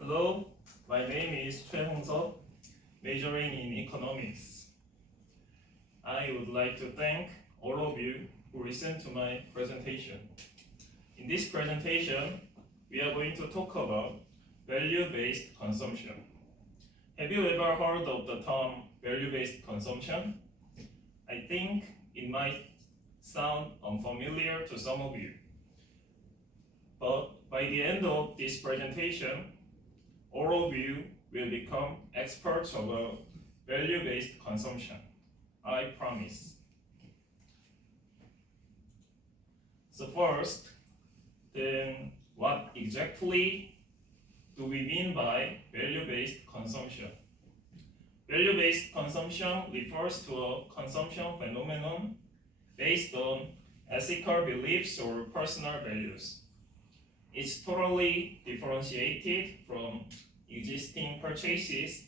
Hello, my name is Choi Hong-seok, majoring in economics. I would like to thank all of you who listened to my presentation. In this presentation, we are going to talk about value-based consumption. Have you ever heard of the term value-based consumption? I think it might sound unfamiliar to some of you. But by the end of this presentation, all of you will become experts about value-based consumption. I promise. So first, then what exactly do we mean by value-based consumption? Value-based consumption refers to a consumption phenomenon based on ethical beliefs or personal values. It's totally differentiated from existing purchases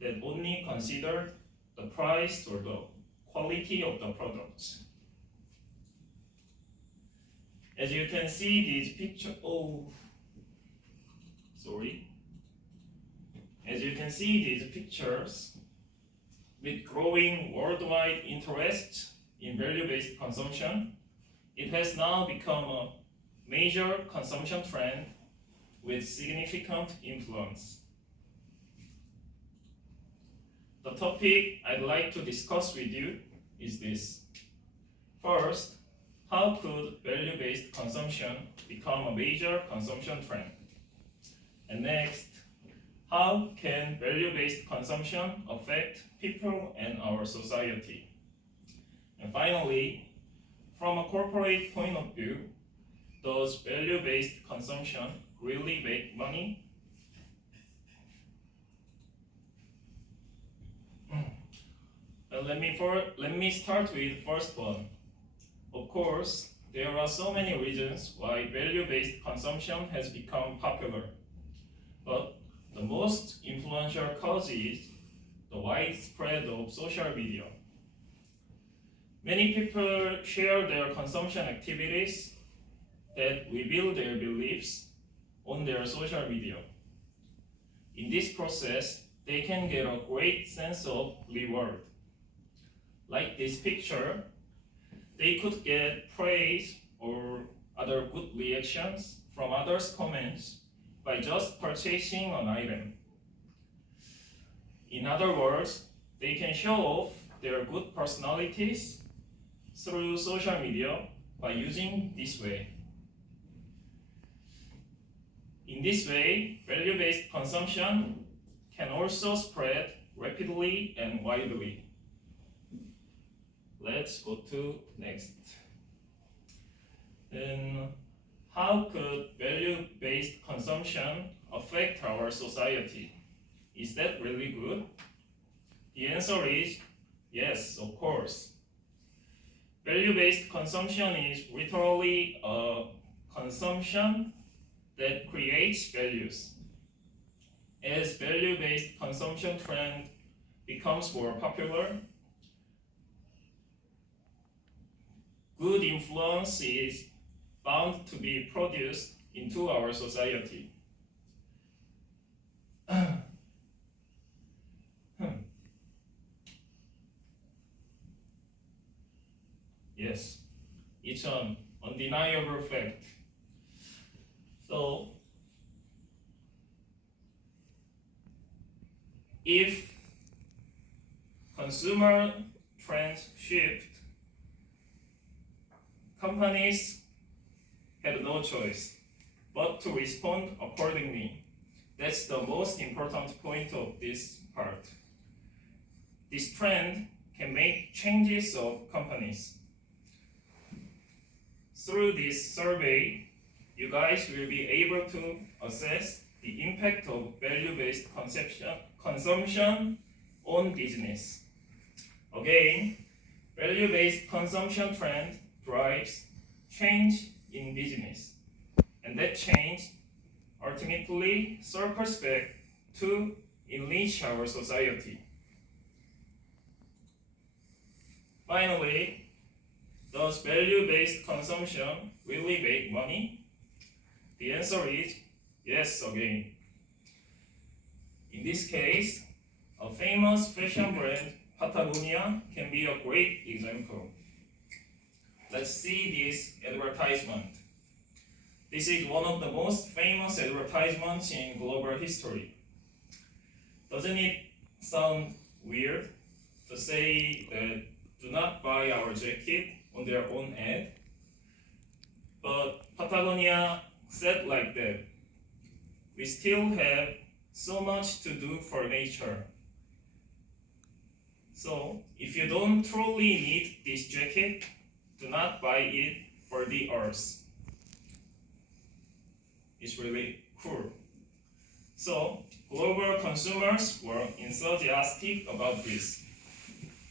that only consider the price or the quality of the products. As you can see these pictures, As you can see these pictures, with growing worldwide interest in value-based consumption, it has now become a major consumption trend with significant influence. The topic I'd like to discuss with you is this. First, how could value-based consumption become a major consumption trend? And next, how can value-based consumption affect people and our society? And finally, from a corporate point of view, does value-based consumption really make money? Let me start with the first one. Of course, there are so many reasons why value-based consumption has become popular. But the most influential cause is the widespread of social media. Many people share their consumption activities that reveal their beliefs on their social media. In this process, they can get a great sense of reward. Like this picture, they could get praise or other good reactions from others' comments by just purchasing an item. In other words, they can show off their good personalities through social media by using this way. In this way, value-based consumption can also spread rapidly and widely. Let's go to next. Then, how could value-based consumption affect our society? Is that really good? The answer is yes, of course. Value-based consumption is literally a consumption that creates values. As value-based consumption trend becomes more popular, good influence is bound to be produced into our society. Yes, it's an undeniable fact. So, if consumer trends shift, companies have no choice but to respond accordingly. That's the most important point of this part. This trend can make changes of companies. Through this survey, you guys will be able to assess the impact of value-based consumption on business. Again, value-based consumption trend drives change in business, and that change ultimately circles back to enrich our society. Finally, does value-based consumption really make money? The answer is yes again. In this case, a famous fashion brand, Patagonia, can be a great example. Let's see this advertisement. This is one of the most famous advertisements in global history. Doesn't it sound weird to say that do not buy our jacket on their own ad? But Patagonia said like that. We still have so much to do for nature. So if you don't truly need this jacket, do not buy it for the earth. It's really cool. So global consumers were enthusiastic about this.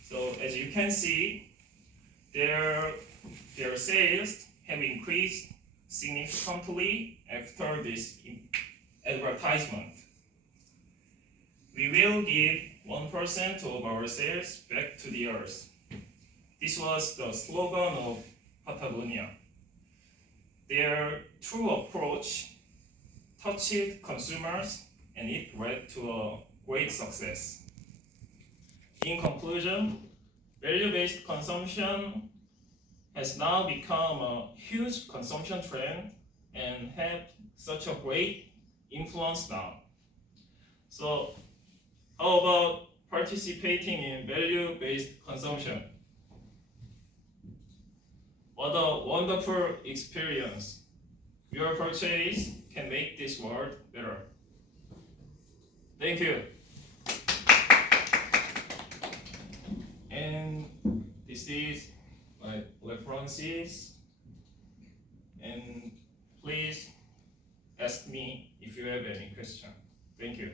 So as you can see, their sales have increased significantly after this advertisement. We will give 1% of our sales back to the earth. This was the slogan of Patagonia. Their true approach touched consumers and it led to a great success. In conclusion, value-based consumption has now become a huge consumption trend and have such a great influence now. So how about participating in value-based consumption? What a wonderful experience. Your purchase can make this world better. Thank you. And this is my references. And please ask me if you have any question. Thank you.